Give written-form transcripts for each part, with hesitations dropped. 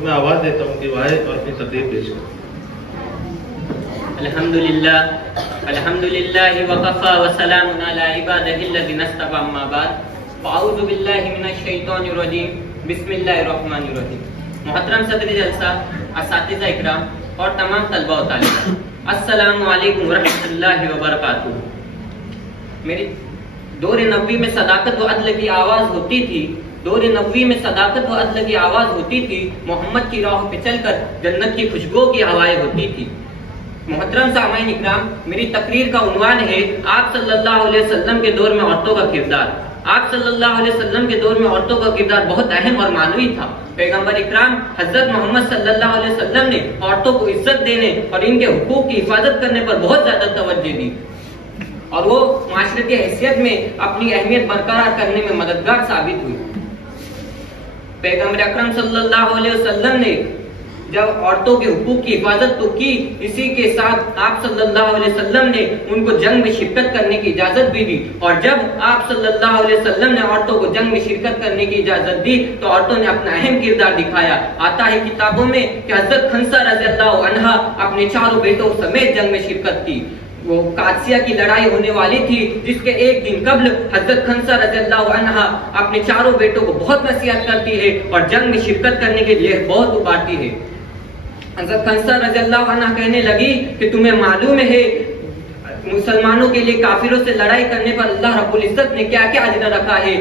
तो मैं आवाज़ देता हूँ कि वाहे और अपनी तकरीर पेश करें। अल्हम्दुलिल्लाह वकफ़ा व सलामुन अला इबादिहिल्लज़ीना इस्तफ़ा अम्मा बाद फ़अऊज़ु बिल्लाहि मिनश शैतानिर रजीम बिस्मिल्लाहिर रहमानिर रहीम। मोहतरम सदर जलसा, असातिज़ा इकराम और तमाम तलबा व तालिबात, अस्सलामु अलैकुम व रहमतुल्लाहि व बरकातुहू। मेरी दौर नबवी में सदाकत व अदल की आवाज़ होती थी, दौर नबवी में सदाकत व अदल की आवाज़ होती थी। मोहम्मद की राह पे चलकर जन्नत की खुशबू की हवाएं होती थी। मोहतरम सामाईन इकराम, मेरी तकरीर का उन्वान है आप सल्लल्लाहु अलैहि वसल्लम के दौर में औरतों का किरदार। आप सल्लल्लाहु अलैहि वसल्लम के दौर में औरतों का किरदार बहुत अहम और मानवी था। पैगंबर इकराम हजरत मोहम्मद सल्लल्लाहु अलैहि वसल्लम ने औरतों को इज्जत देने और इनके हुकूक की हिफाजत करने पर बहुत ज्यादा तवज्जो दी और वो माशरे की हैसियत में अपनी अहमियत बरकरार करने में मददगार साबित हुई। पैगंबर अकरम सल्लल्लाहु अलैहि वसल्लम ने जब औरतों के हुकूक की हिफाजत तो की, इसी के साथ आप सल्लल्लाहु अलैहि वसल्लम ने उनको जंग में शिरकत करने की इजाजत भी दी। और जब आप सल्लल्लाहु अलैहि वसल्लम ने औरतों को जंग में शिरकत करने की इजाजत दी तो औरतों ने अपना अहम किरदार दिखाया। आता है किताबों में कि हजरत खंसा रज़ियल्लाहु अन्हा अपने चारों बेटों समेत जंग में शिरकत की। वो कादसिया की लड़ाई होने वाली थी, जिसके एक दिन कबल हजरत खंसा रज़ियल्लाहु अन्हा अपने चारों बेटों को बहुत नसीहत करती है और जंग में शिरकत करने के लिए बहुत उबारती है। हजरत खंसा रज़ियल्लाहु अन्हा कहने लगी कि तुम्हें मालूम है मुसलमानों के लिए काफिरों से लड़ाई करने पर अल्लाह रब्बुल इज्जत ने क्या क्या अजर रखा है।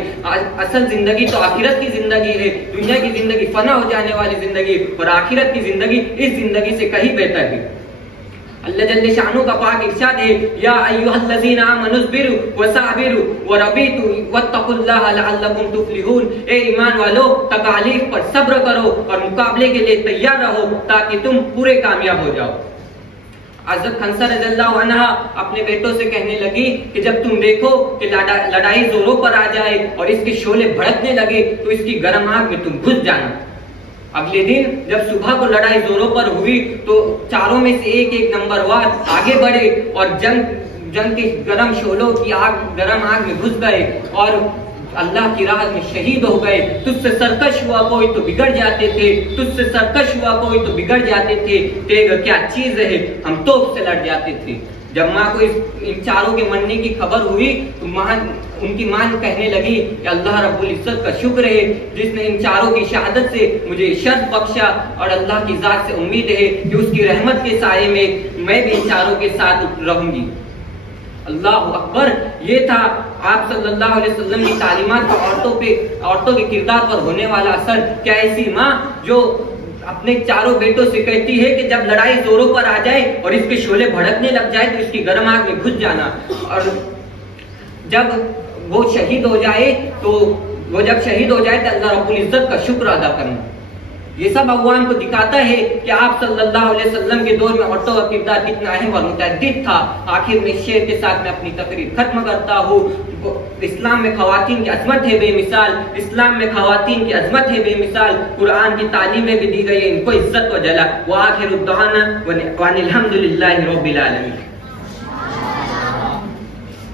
असल जिंदगी तो आखिरत की जिंदगी है। दुनिया की जिंदगी फना हो जाने वाली जिंदगी और आखिरत की जिंदगी इस जिंदगी से कहीं बेहतर है। अल्लाह जल्ले शानू का पाक इरशाद है, या अय्युहल्लज़ीना आमनुस्बिरु वसाबिरु वरबीतु वत्तकुल्लाह लअल्लकुम तुफ्लिहून। ए ईमान वालो, तकालीफ पर सब्र करो और मुकाबले के लिए तैयार रहो ताकि तुम पूरे कामयाब हो जाओ। हज़रत खंसा रज़ियल्लाहु अन्हा अपने बेटों से कहने लगी कि जब तुम देखो कि लड़ाई जोरों पर आ जाए और इसके शोले भड़कने लगे तो इसकी गर्म आग में तुम घुस जाना। अगले दिन जब सुबह को लड़ाई जोरों पर हुई तो चारों में से एक एक नंबरवार आगे बढ़े और जंग के गरम शोलों की गरम आग में घुस गए और अल्लाह की राह में शहीद हो गए। तुझसे सरकश हुआ कोई तो बिगड़ जाते थे, तुझसे सरकश हुआ कोई तो बिगड़ जाते थे, तेग क्या चीज है हम तोप से लड़ जाते थे। जब माँ को इन चारों के मरने की खबर हुई तो उनकी माँ कहने लगी कि अल्लाह रब्बुल इज्जत का शुक्र है जिसने इन चारों की शहादत से मुझे शर्फ बख्शा और अल्लाह की जात से उम्मीद है कि उसकी रहमत के साये में मैं भी इन चारों के साथ रहूंगी। अल्लाह अकबर। ये था आप सल्लल्लाहु अलैहि वसल्लम की तालीमात का औरतों के किरदार पर होने वाला असर। क्या ऐसी माँ जो अपने चारों बेटों से कहती है कि जब लड़ाई जोरों पर आ जाए और इसके शोले भड़कने लग जाए तो इसकी गर्म आग में घुस जाना और जब वो शहीद हो जाए तो अल्लाह रब्बुल इज्जत का शुक्र अदा करना। ये सब अवाम को दिखाता है कि आप सल्लल्लाहु अलैहि वसल्लम के दौर में औरतों का किरदार कितना अहम और मुतअद्दिद था। आखिर में शेर के साथ मैं अपनी तकरीर खत्म करता हूँ। इस्लाम में खवातीन की अजमत है बेमिसाल, इस्लाम में खवातीन की अजमत है बेमिसाल। कुरान की तालीम में भी दी गई है इनको इज्जत व जला। व आखिरु दाना व अनिल हम्दुलिल्लाहि रब्बिल आलमीन।